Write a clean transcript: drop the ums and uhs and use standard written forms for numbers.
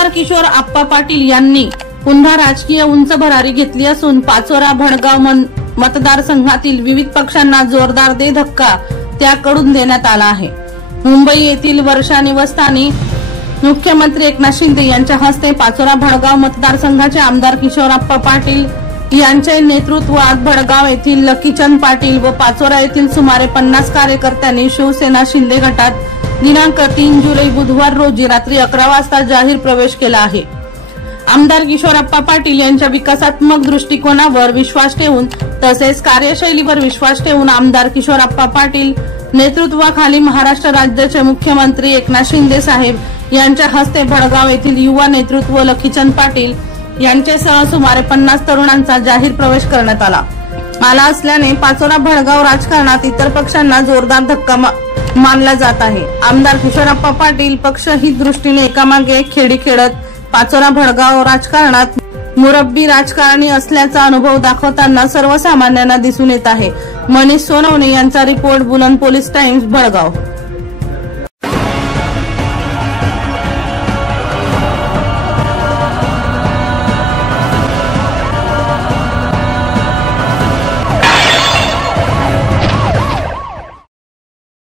आमदार किशोर आप्पा पाटील यांनी पुन्हा राजकीय उंच भरारी घेतली असून पाचोरा भडगाव मतदारसंघातील विविध पक्षांना जोरदार दे धक्का त्याकडून देण्यात आला आहे। मुंबई येथील वर्षा निवासस्थानी मुख्यमंत्री एकनाथ शिंदे यांच्या हस्ते पाचोरा भडगाव मतदारसंघाचे आमदार किशोरप्पा पाटील यांच्या नेतृत्वात भडगाव येथील लकीचंद पाटील व पाचोरा येथील सुमारे 50 कार्यकर्त्यांनी शिवसेना शिंदे गटात दिनांक 3 जुलै बुधवार रोजी रात्री 11 वाजता जाहीर प्रवेश केला आहे। आमदार किशोरप्पा पाटील यांच्या विकासात्मक दृष्टिकोनावर विश्वास ठेवून तसेच कार्यशैलीवर विश्वास ठेवून आमदार किशोरप्पा पाटील नेतृत्वाखाली महाराष्ट्र राज्याचे मुख्यमंत्री एकनाथ शिंदे साहेब यांच्या हस्ते भडगाव येथील युवा नेतृत्व लकीचंद पाटील यांच्यासह सुमारे 50 तरुणांचा जाहीर प्रवेश करण्यात आला असल्याने पाचोरा भडगाव राजकारणात इतर पक्षांना जोरदार धक्का मानला जात आहे। आमदार किशोरप्पा पाटील पक्षहित दृष्टीने एकामागे एक खेळी खेळत पाचोरा भडगाव राजकारणात मुरब्बी राजकारणी असल्याचा अनुभव दाखवताना सर्वसामान्यांना दिसून येत आहे। मनीष सोनवणे यांचा रिपोर्ट बुलंद पोलीस टाइम्स भडगाव।